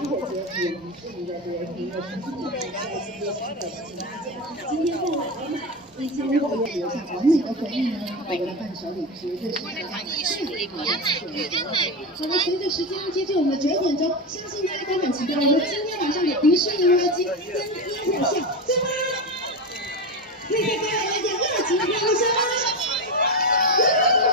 生活节也是你的这个朋友重新再一次播出的请大家今天购买额满1500元留下完美的回忆呢，我们的伴手礼绝对是大家最美好的选择。好的，随着时间接近我们的9点钟，相信大家都很期待我们今天晚上的迪士尼乐季3天特效，对吗？可以再给我来点热情的掌声吗？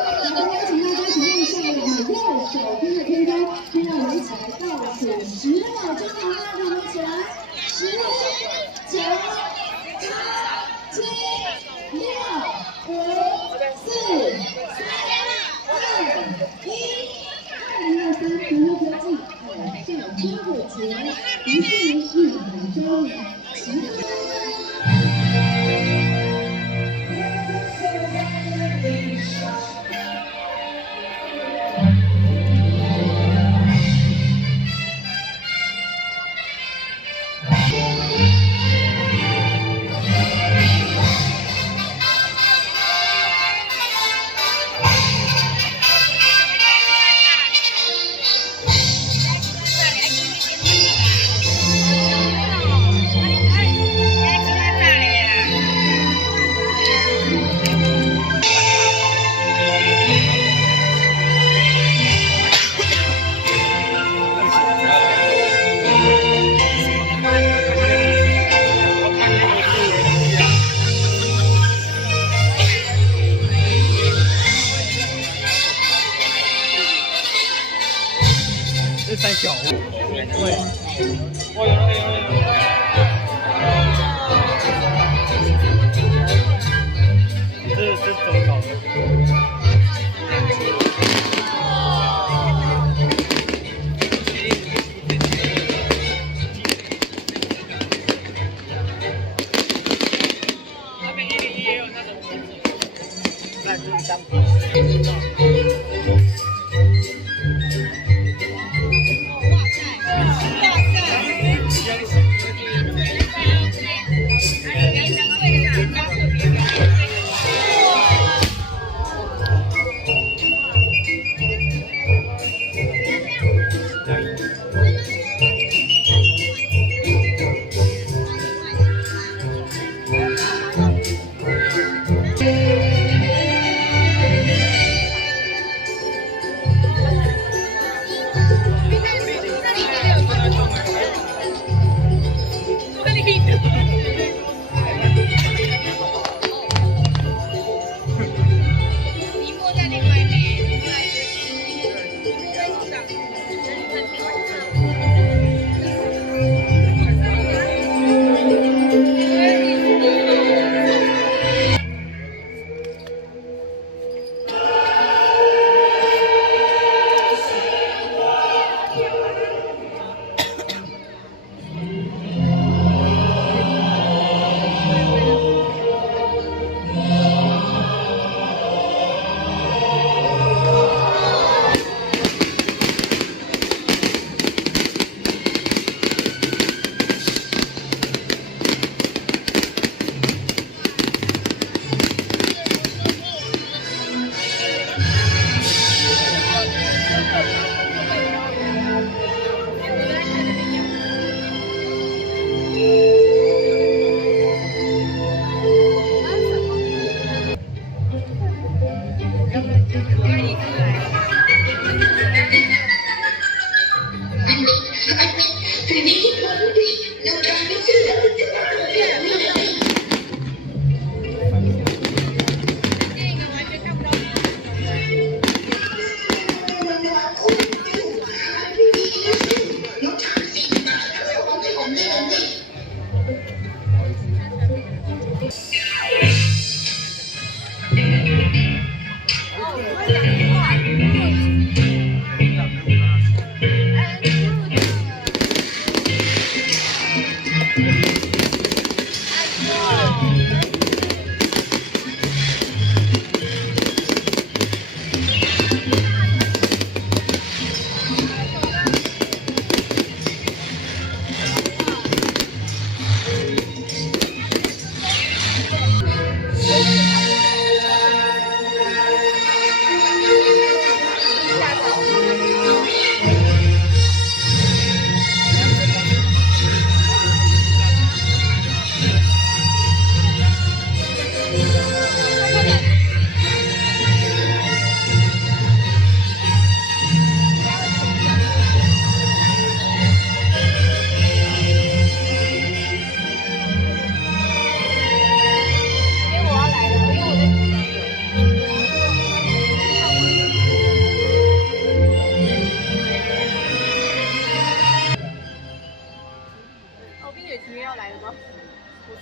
好的，邀请大家请用下我们右手边的天空，就让我们一起来倒数10秒钟，好吗？让我们一起来，10、9、8、7、6、5、4、3、2、1。2023全球国际海上生活节，迪士尼100周年齐贺。三小，这是怎么搞的？他们101也有那种那就是当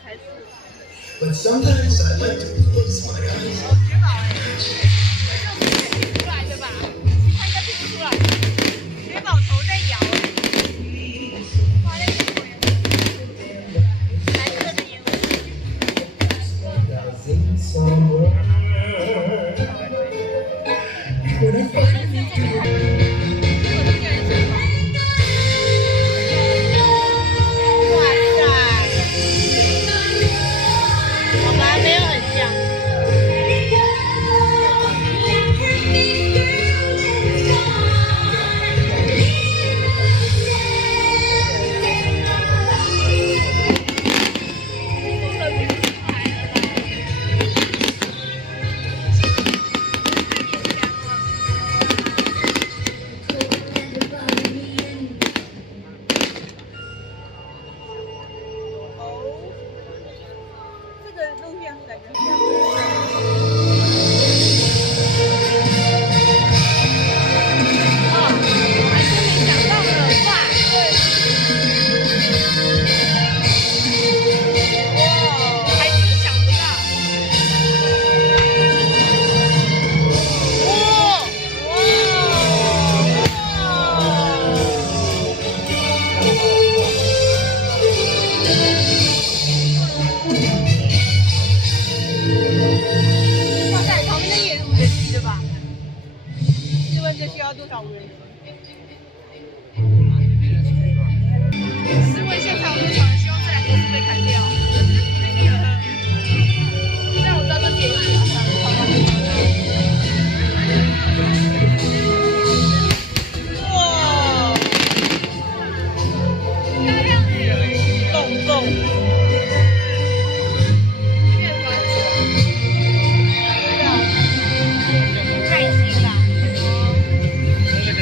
才是。But sometimes I like to close my eyes. 雪宝哎，这个听不出来对吧？他应该听不出来。雪宝头在摇哎，哇，那个鬼，蓝色的烟雾。Rising somewhere. When I find 这个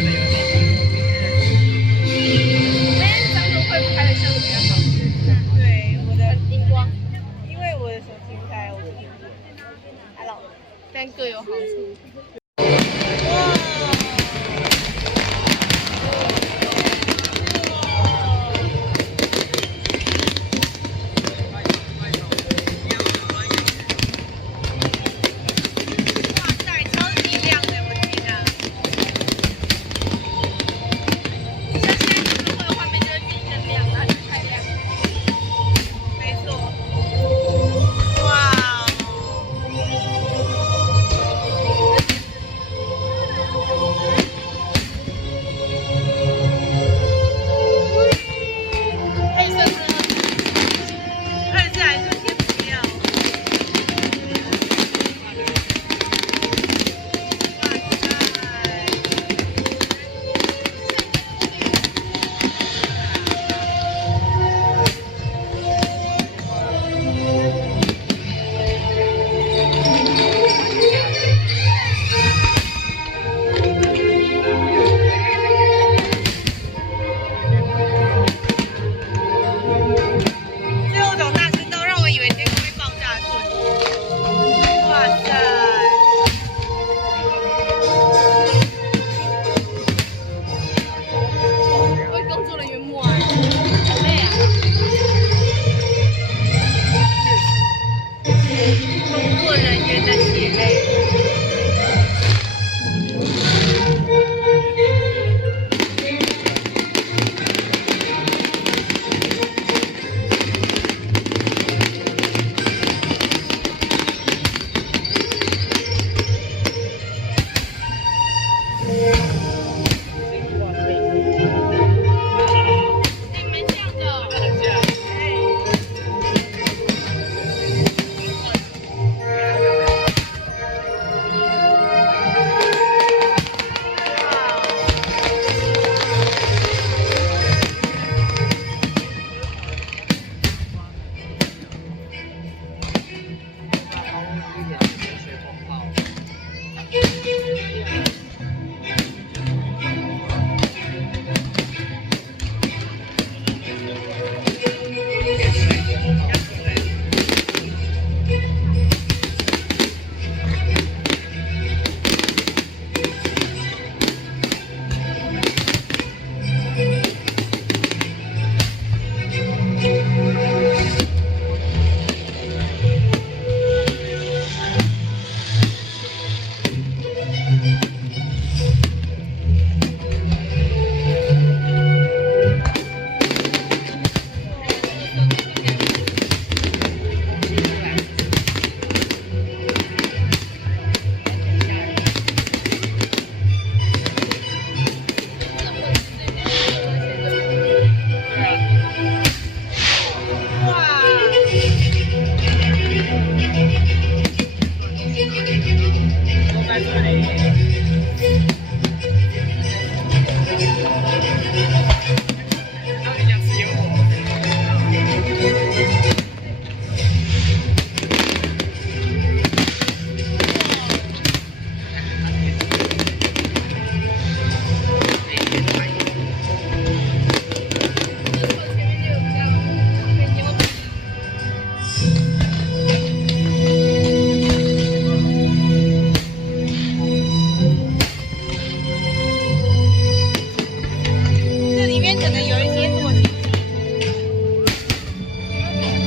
可能有一些作息，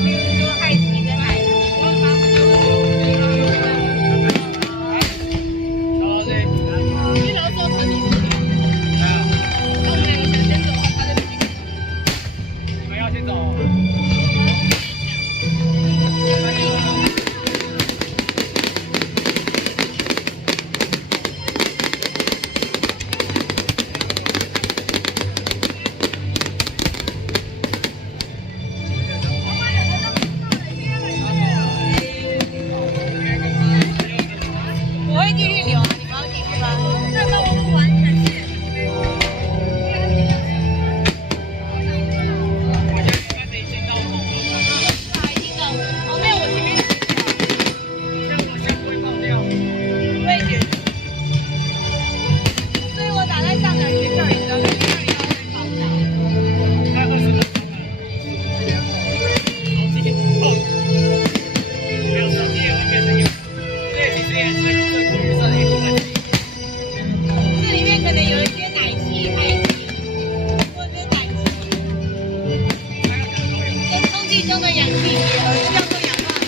比如说害喜跟害喜。一楼做团体训练，那我们两个想先走，他就不行。你们要先走。我会继续留啊，你们要继续吗？那我不完全是。我现在应该得先到后。还听到我，哦没有，我前面这样我先不会爆掉。我也觉得，所以我打在上面学校里，只要学校里要会爆炸。快20分钟了。好，没有手机也会变成有。这其实也是这故预设的一部分。这里面可能有一些奶气、氦气，或者是奶气跟空气中的氧气结合，就叫做氧化钼。